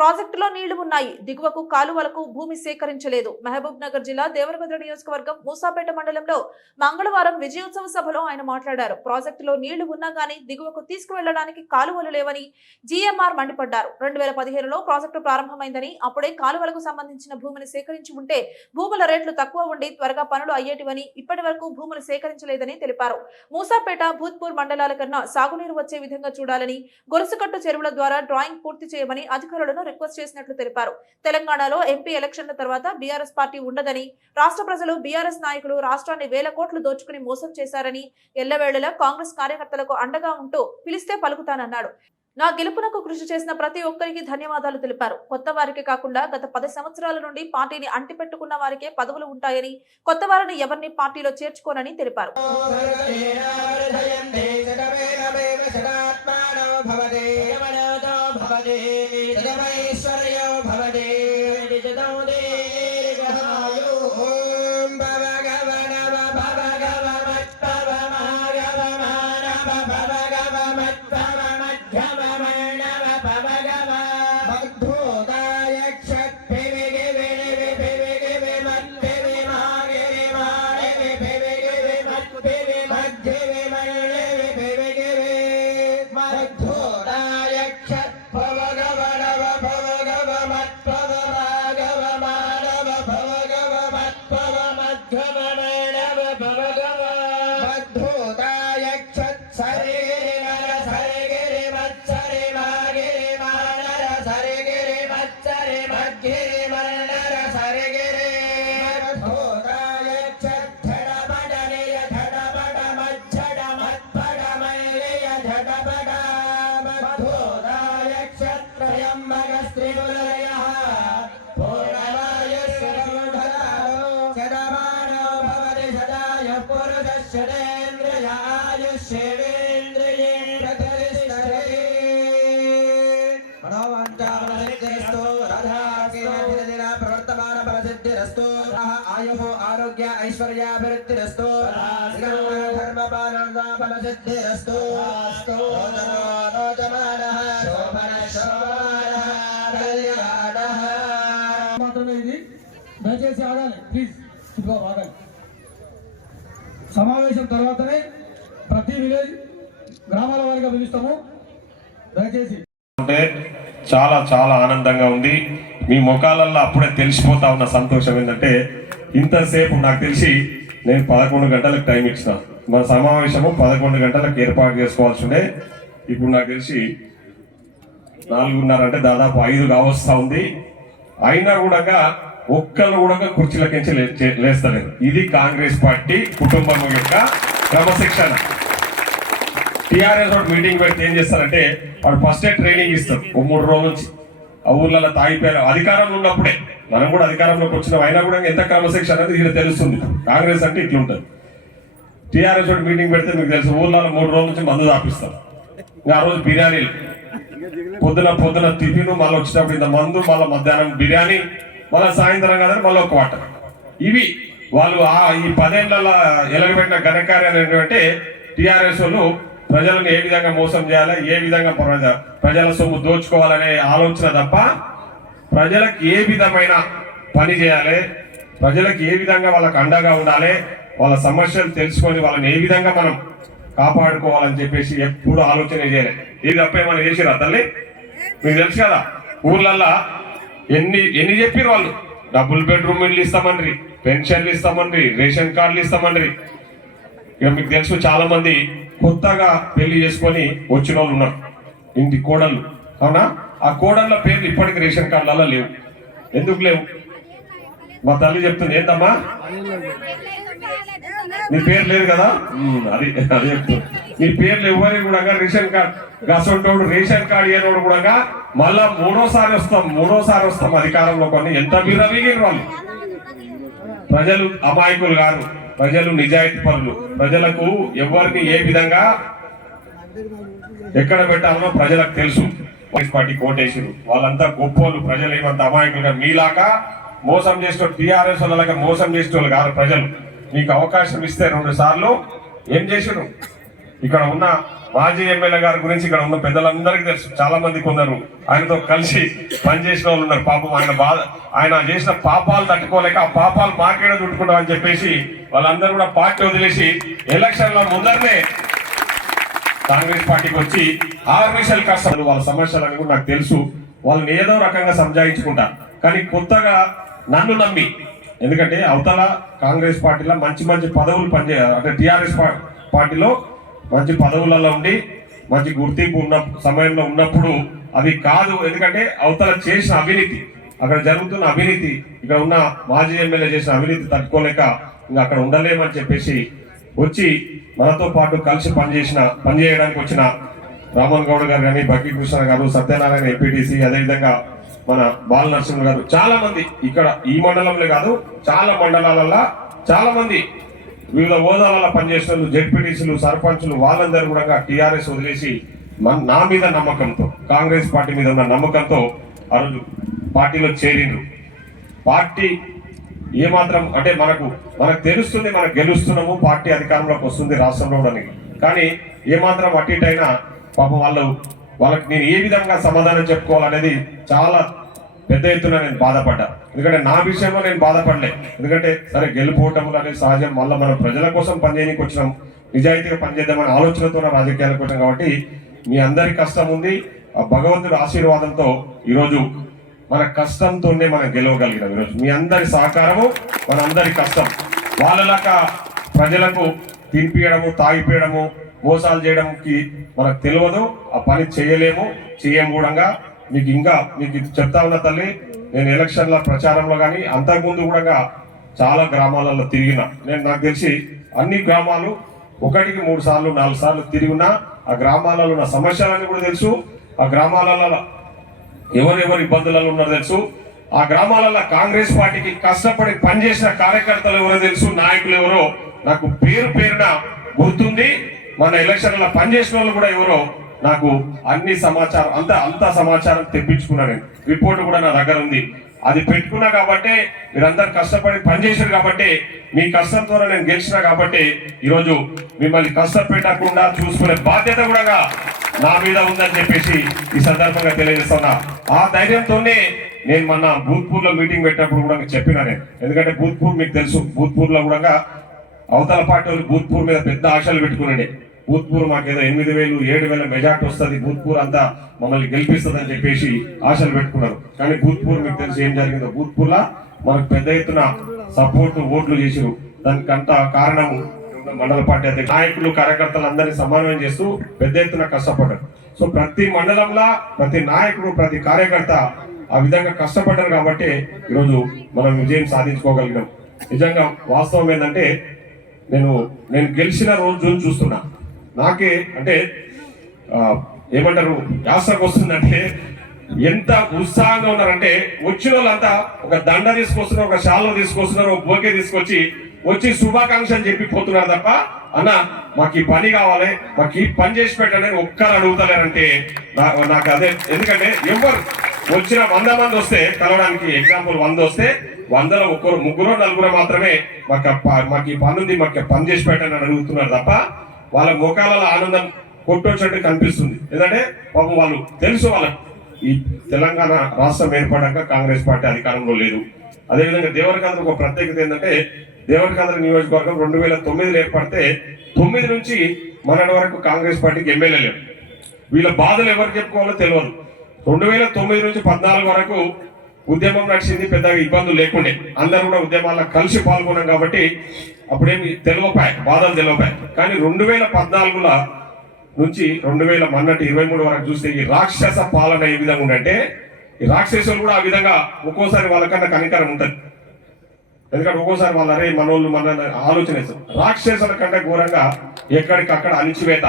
ప్రాజెక్టులో నీళ్ళు ఉన్నాయి. దిగువకు కాలువలకు భూమి సేకరించలేదు. మహబూబ్ నగర్ జిల్లా దేవరభద్ర నియోజకవర్గం మూసాపేట మండలంలో మంగళవారం విజయోత్సవ సభలో ఆయన మాట్లాడారు. ప్రాజెక్టులో నీళ్ళు ఉన్నా గానీ దిగువకు తీసుకువెళ్ళడానికి కాలువలు లేవని జీఎంఆర్ మండిపడ్డారు. రెండు వేల పదిహేనులో ప్రాజెక్టు ప్రారంభమైందని అప్పుడే కాలువలకు సంబంధించిన భూమిని సేకరించి ఉంటే భూముల రేట్లు తక్కువ ఉండి త్వరగా పనులు అయ్యేటివని ఇప్పటి వరకు భూములు సేకరించలేదని తెలిపారు. మూసాపేట భూత్పూర్ మండలాల కన్నా సాగునీరు వచ్చే విధంగా చూడాలని గొలుసుకట్టు చెరువుల ద్వారా డ్రాయింగ్ పూర్తి చేయమని అధికారులను రిక్వెస్ట్ చేసినట్లు తెలిపారు తెలంగాణలో ఎంపీ ఎలక్షన్ల తర్వాత బీఆర్ఎస్ పార్టీ ఉండదని రాష్ట్ర ప్రజలు బీఆర్ఎస్ నాయకులు రాష్ట్రాన్ని వేల కోట్లు దోచుకుని మోసం చేశారని ఎల్లవేళలా కాంగ్రెస్ కార్యకర్తలకు అండగా ఉంటూ పిలిస్తే పలుకుతానన్నాడు నా గెలుపునకు కృషి చేసిన ప్రతి ఒక్కరికి ధన్యవాదాలు తెలిపారు కొత్త వారికి కాకుండా గత పది సంవత్సరాల నుండి పార్టీని అంటిపెట్టుకున్న వారికే పదవులు ఉంటాయని కొత్త వారిని ఎవరిని పార్టీలో చేర్చుకోనని తెలిపారు ఆయుః ఆరోగ్య ఐశ్వర్యాభివృద్ధిరస్తు ధర్మపాలసిద్ధిరస్తు మాత్రమే ఇది? దయచేసి ఆగాలి ప్లీజ్ ఆగాలి. సమావేశం తర్వాతనే ప్రతి విలేజ్ గ్రామాల వారిగా పిలుస్తాము. దయచేసి. ఉంటే చాలా చాలా ఆనందంగా ఉంది. మీ ముఖాలల్లో అప్పుడే తెలిసిపోతా ఉన్న సంతోషం ఏంటంటే ఇంతసేపు నాకు తెలిసి నేను పదకొండు గంటలకు టైం ఇచ్చిన. మా సమావేశము పదకొండు గంటలకు ఏర్పాటు చేసుకోవాల్సి ఉండే. ఇప్పుడు నాకు తెలిసి నాలుగున్నర అంటే దాదాపు ఐదు కావస్తా ఉంది. అయినా కూడా ఒక్కళ్ళు కూడా కుర్చీలకించి లే- లేస్తలేదు ఇది కాంగ్రెస్ పార్టీ కుటుంబం యొక్క క్రమశిక్షణ. టిఆర్ఎస్ వాడు మీటింగ్ పెడితే ఏం చేస్తారంటే వాడు ఫస్టే ట్రైనింగ్ ఇస్తారు. ఒక మూడు రోజుల నుంచి. ఆ ఊర్లలో తాగిపోయారు అధికారంలో ఉన్నప్పుడే. మనం కూడా అధికారంలోకి వచ్చినాం అయినా కూడా ఎంత క్రమశిక్షణ అనేది ఇక్కడ తెలుస్తుంది. కాంగ్రెస్ అంటే ఇట్లుంటుంది. టీఆర్ఎస్ వాడు మీటింగ్ పెడితే మీకు తెలుసు ఊళ్ళలో మూడు రోజుల నుంచి మందు తాపిస్తారు. ఇంకా ఆ రోజు బిర్యానీలు. పొద్దున పొద్దున టిఫిన్ మళ్ళీ వచ్చినప్పుడు ఇంత మందు మళ్ళీ మధ్యాహ్నం బిర్యానీ మళ్ళీ సాయంత్రం కాదని మళ్ళీ ఒక వాటర్ ఇవి వాళ్ళు ఆ ఈ పదేళ్ళలో ఎలగబెట్టిన ఘనకార్యాలు ఏంటంటే టిఆర్ఎస్ వాళ్ళు ప్రజలను ఏ విధంగా మోసం చేయాలి ఏ విధంగా ప్రజల సొమ్ము దోచుకోవాలనే ఆలోచన తప్ప ప్రజలకు ఏ విధమైన పని చేయాలి? ప్రజలకు ఏ విధంగా వాళ్ళకి అండగా ఉండాలి? వాళ్ళ సమస్యలు తెలుసుకొని వాళ్ళని ఏ విధంగా మనం కాపాడుకోవాలని చెప్పేసి ఎప్పుడు ఆలోచన చేయాలి. ఇది తప్ప ఏమైనా చేసిరా తల్లి? మీకు తెలుసు కదా ఊర్లల్లా ఎన్ని ఎన్ని చెప్పారు వాళ్ళు? డబుల్ బెడ్రూమ్ ఇల్లు ఇస్తామండ్రి పెన్షన్లు ఇస్తామండ్రి రేషన్ కార్డులు ఇస్తామండ్రి. ఇక మీకు తెలుసు చాలా మంది కొత్తగా పెళ్ళి చేసుకొని వచ్చిన వాళ్ళు ఉన్నారు. ఇంటి కోడళ్ళు. అవునా? ఆ కోడళ్ళ పేర్లు ఇప్పటికి రేషన్ కార్డులలో లేవు. ఎందుకు లేవు? మా తల్లి చెప్తుంది ఏంటమ్మా? నీ పేరు లేదు కదా? అది అది చెప్తుంది నీ పేర్లు ఎవరి కూడా రేషన్ కార్డ్ గసంటోడు రేషన్ కార్డ్ అయినోడు కూడా మళ్ళా మూడోసారి వస్తాం మూడోసారి వస్తాం అధికారంలో కొన్ని. ఎంత మీరు వాళ్ళు? ప్రజలు అమాయకులు గారు ప్రజలు నిజాయితీ పనులు ప్రజలకు ఎవరిని ఏ విధంగా ఎక్కడ పెట్టాలనో ప్రజలకు తెలుసు. కాంగ్రెస్ పార్టీ కోటేశ్వరు వాళ్ళంతా గొప్పోళ్ళు ప్రజలు ఏమంత అమాయకులుగా మీలాక మోసం చేసిన టీఆర్ఎస్ వాళ్ళగా మోసం చేసిన వాళ్ళు కాదు ప్రజలు. మీకు అవకాశం ఇస్తే రెండు సార్లు ఏం చేసారు ఇక్కడ ఉన్న మాజీ ఎమ్మెల్యే గారి గురించి ఇక్కడ ఉన్న పెద్దలందరికీ తెలుసు. చాలా మంది కొందరు ఆయనతో కలిసి పనిచేసిన వాళ్ళు ఉన్నారు. పాపం ఆయన బాధ ఆయన చేసిన పాపాలు తట్టుకోలేక ఆ పాపాలు మాకేడ చుట్టుకుంటాం అని చెప్పేసి వాళ్ళందరూ కూడా పార్టీ వదిలేసి ఎలక్షన్ల ముందరనే కాంగ్రెస్ పార్టీకి వచ్చి ఆర్మిషల్ కష్టాలు వాళ్ళ సమస్యలని కూడా నాకు తెలుసు. వాళ్ళని ఏదో రకంగా సంజాయించుకుంటా. కానీ కొత్తగా నన్ను నమ్మి ఎందుకంటే అవతల కాంగ్రెస్ పార్టీలో మంచి మంచి పదవులు పనిచే అంటే టిఆర్ఎస్ పార్టీలో మంచి పదవులలో ఉండి మంచి గుర్తింపు ఉన్న సమయంలో ఉన్నప్పుడు అది కాదు. ఎందుకంటే అవతల చేసిన అవినీతి అక్కడ జరుగుతున్న అవినీతి ఇక్కడ ఉన్న మాజీ ఎమ్మెల్యే చేసిన అవినీతి తట్టుకోలేక ఇంకా అక్కడ ఉండలేమని చెప్పేసి వచ్చి మనతో పాటు కలిసి పనిచేసిన పనిచేయడానికి వచ్చిన రామన్ గౌడ్ గారు కానీ బక్కి కృష్ణ గారు సత్యనారాయణ ఎంపీటీసీ అదేవిధంగా మన బాల నరసింహ గారు చాలా మంది ఇక్కడ ఈ మండలంలో కాదు చాలా మండలాలలో చాలా మంది వివిధ హోదాలలో పనిచేసిన వాళ్ళు జెడ్పీటీసీలు సర్పంచులు వాళ్ళందరూ కూడా టీఆర్ఎస్ వదిలేసి మన నా మీద నమ్మకంతో కాంగ్రెస్ పార్టీ మీద ఉన్న నమ్మకంతో ఆ రోజు పార్టీలో చేరిండ్రు. పార్టీ ఏమాత్రం అంటే మనకు మనకు తెలుస్తుంది మనం గెలుస్తున్నాము పార్టీ అధికారంలోకి వస్తుంది రాష్ట్రంలో అని కానీ ఏమాత్రం అటు ఇటు అయినా పాపం వాళ్ళు వాళ్ళకి నేను ఏ విధంగా సమాధానం చెప్పుకోవాలనేది చాలా పెద్ద ఎత్తున నేను బాధపడ్డా. ఎందుకంటే నా విషయంలో నేను బాధపడలే. ఎందుకంటే సరే గెలుపోవటములు అనేది సహజం. మళ్ళీ మనం ప్రజల కోసం పనిచేయడానికి వచ్చినాం. నిజాయితీగా పనిచేద్దామనే ఆలోచనతో రాజకీయాలకు వచ్చాం కాబట్టి మీ అందరి కష్టం ఉంది. ఆ భగవంతుడి ఆశీర్వాదంతో ఈరోజు మన కష్టంతోనే మనం గెలవగలిగినాం ఈరోజు. మీ అందరి సహకారము మన అందరి కష్టం. వాళ్ళలాగా ప్రజలకు తినిపియడము తాగిపియడము మోసాలు చేయడంకి మనకు తెలియదు. ఆ పని చేయలేము. చేయము కూడా మీకు ఇంకా మీకు ఇది చెప్తా ఉన్న తల్లి నేను ఎలక్షన్ల ప్రచారంలో కానీ అంతకుముందు కూడా చాలా గ్రామాలలో తిరిగిన. నేను నాకు తెలిసి అన్ని గ్రామాలు ఒకటికి మూడు సార్లు నాలుగు సార్లు తిరిగినా ఆ గ్రామాలలో ఉన్న సమస్యలన్నీ కూడా తెలుసు. ఆ గ్రామాలలో ఎవరెవరు ఇబ్బందులలో ఉన్నారో తెలుసు. ఆ గ్రామాలలో కాంగ్రెస్ పార్టీకి కష్టపడి పనిచేసిన కార్యకర్తలు ఎవరో తెలుసు నాయకులు ఎవరో. నాకు పేరు పేరున గుర్తుంది. మన ఎలక్షన్ల పనిచేసిన వాళ్ళు కూడా ఎవరో నాకు అన్ని సమాచారం అంత అంత సమాచారం తెప్పించుకున్నాను రిపోర్ట్ కూడా నా దగ్గర ఉంది. అది పెట్టుకున్నా కాబట్టి మీరందరు కష్టపడి పనిచేశారు కాబట్టి మీ కష్టం ద్వారా నేను గెలిచిన కాబట్టి ఈరోజు మిమ్మల్ని కష్టపెట్టకుండా చూసుకునే బాధ్యత కూడా నా మీద ఉందని చెప్పేసి ఈ సందర్భంగా తెలియజేస్తున్నా. ఆ ధైర్యంతోనే నేను మొన్న భూత్పూర్లో మీటింగ్ పెట్టినప్పుడు కూడా చెప్పినా నేను. ఎందుకంటే భూత్పూర్ మీకు తెలుసు భూత్పూర్లో కూడా అవతల పార్టీ వాళ్ళు భూత్పూర్ మీద పెద్ద ఆశలు పెట్టుకున్నాడే. భూత్పూర్ మాకేదో ఎనిమిది వేలు ఏడు వేల మెజార్టీ వస్తుంది భూత్పూర్ అంతా మమ్మల్ని గెలిపిస్తుంది అని చెప్పేసి ఆశలు పెట్టుకున్నారు. కానీ భూత్పూర్ మీకు తెలిసి ఏం జరిగిందో. భూత్పూర్ లా మనకు పెద్ద ఎత్తున సపోర్ట్ ఓట్లు చేసిరు దానికంత కారణం మండల పార్టీ అధ్యక్షులు నాయకులు కార్యకర్తలు అందరినీ సమన్వయం చేస్తూ పెద్ద ఎత్తున కష్టపడ్డారు. సో ప్రతి మండలంలో ప్రతి నాయకుడు ప్రతి కార్యకర్త ఆ విధంగా కష్టపడ్డారు కాబట్టి ఈరోజు మనం విజయం సాధించుకోగలిగాం. నిజంగా వాస్తవం ఏంటంటే నేను నేను గెలిచిన రోజు చూస్తున్నా. నాకే అంటే ఏమంటారు యాసకు వస్తుందంటే ఎంత ఉత్సాహంగా ఉన్నారంటే వచ్చిన వాళ్ళంతా ఒక దండ తీసుకొస్తున్నారు ఒక శాలో తీసుకొస్తున్నారు ఒక బోకే తీసుకొచ్చి వచ్చి శుభాకాంక్షలు చెప్పి పోతున్నారు తప్ప అన్న మాకు ఈ పని కావాలి మాకు ఈ పని చేసి పెట్టండి ఒక్కరు అడుగుతలేరంటే నా- నాకు అదే ఎందుకంటే ఎవరు వచ్చిన వంద మంది వస్తే కలవడానికి ఎగ్జాంపుల్ వంద వస్తే వందలో ఒక్కరు ముగ్గురు నలుగురు మాత్రమే మాకు మాకు ఈ పని ఉంది మాకు పని చేసి పెట్టండి అని అడుగుతున్నారు తప్ప వాళ్ళ ముఖాలలో ఆనందం కొట్టొచ్చినట్టు కనిపిస్తుంది. ఎందుకంటే పాపం వాళ్ళు తెలుసు వాళ్ళకి. ఈ తెలంగాణ రాష్ట్రం ఏర్పడాక కాంగ్రెస్ పార్టీ అధికారంలో లేదు. అదేవిధంగా దేవరకాంత్ ఒక ప్రత్యేకత ఏంటంటే దేవరకాంధ్ర నియోజకవర్గం రెండు వేల తొమ్మిదిలో ఏర్పడితే తొమ్మిది నుంచి మొన్నటి వరకు కాంగ్రెస్ పార్టీకి ఎమ్మెల్యే లేవు వీళ్ళ బాధలు ఎవరు చెప్పుకోవాలో తెలియదు రెండు వేల తొమ్మిది నుంచి పద్నాలుగు వరకు ఉద్యమం నడిచింది పెద్దగా ఇబ్బందులు లేకుండే. అందరూ కూడా ఉద్యమాల్లో కలిసి పాల్గొన్నాం కాబట్టి అప్పుడేమి తెలియపాయి బాధలు తెలియపాయి కానీ రెండు వేల పద్నాలుగులో నుంచి రెండు వేల మొన్నటి ఇరవై మూడు వరకు చూస్తే ఈ రాక్షస పాలన ఏ విధంగా ఉందంటే ఈ రాక్షసులు కూడా ఆ విధంగా ఒక్కోసారి వాళ్ళకన్నా కనికరం ఉంటుంది. ఎందుకంటే ఒక్కోసారి వాళ్ళు అరే మనోళ్ళు మన ఆలోచన రాక్షసుల కంటే ఘోరంగా ఎక్కడికక్కడ అణిచివేత.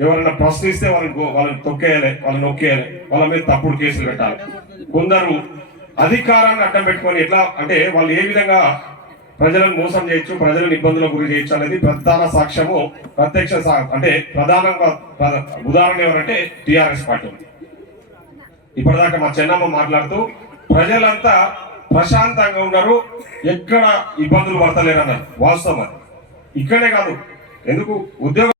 ఎవరైనా ప్రశ్నిస్తే వాళ్ళని వాళ్ళని తొక్కేయాలి వాళ్ళని నొక్కేయాలి వాళ్ళ మీద తప్పుడు కేసులు పెట్టాలి. కొందరు అధికారాన్ని అడ్డం పెట్టుకొని ఎట్లా అంటే వాళ్ళు ఏ విధంగా ప్రజలను మోసం చేయొచ్చు ప్రజలను ఇబ్బందులకు గురి చేయొచ్చు అనేది ప్రధాన సాక్ష్యము ప్రత్యక్ష సా- అంటే ప్రధానంగా ఉదాహరణ ఎవరంటే టిఆర్ఎస్ పార్టీ. ఇప్పటిదాకా మా చెన్నమ్మ మాట్లాడుతూ ప్రజలంతా ప్రశాంతంగా ఉన్నారు. ఎక్కడ ఇబ్బందులు పడతలేరు అన్నారు వాస్తవం ఇక్కడే కాదు. ఎందుకు? ఉద్యోగ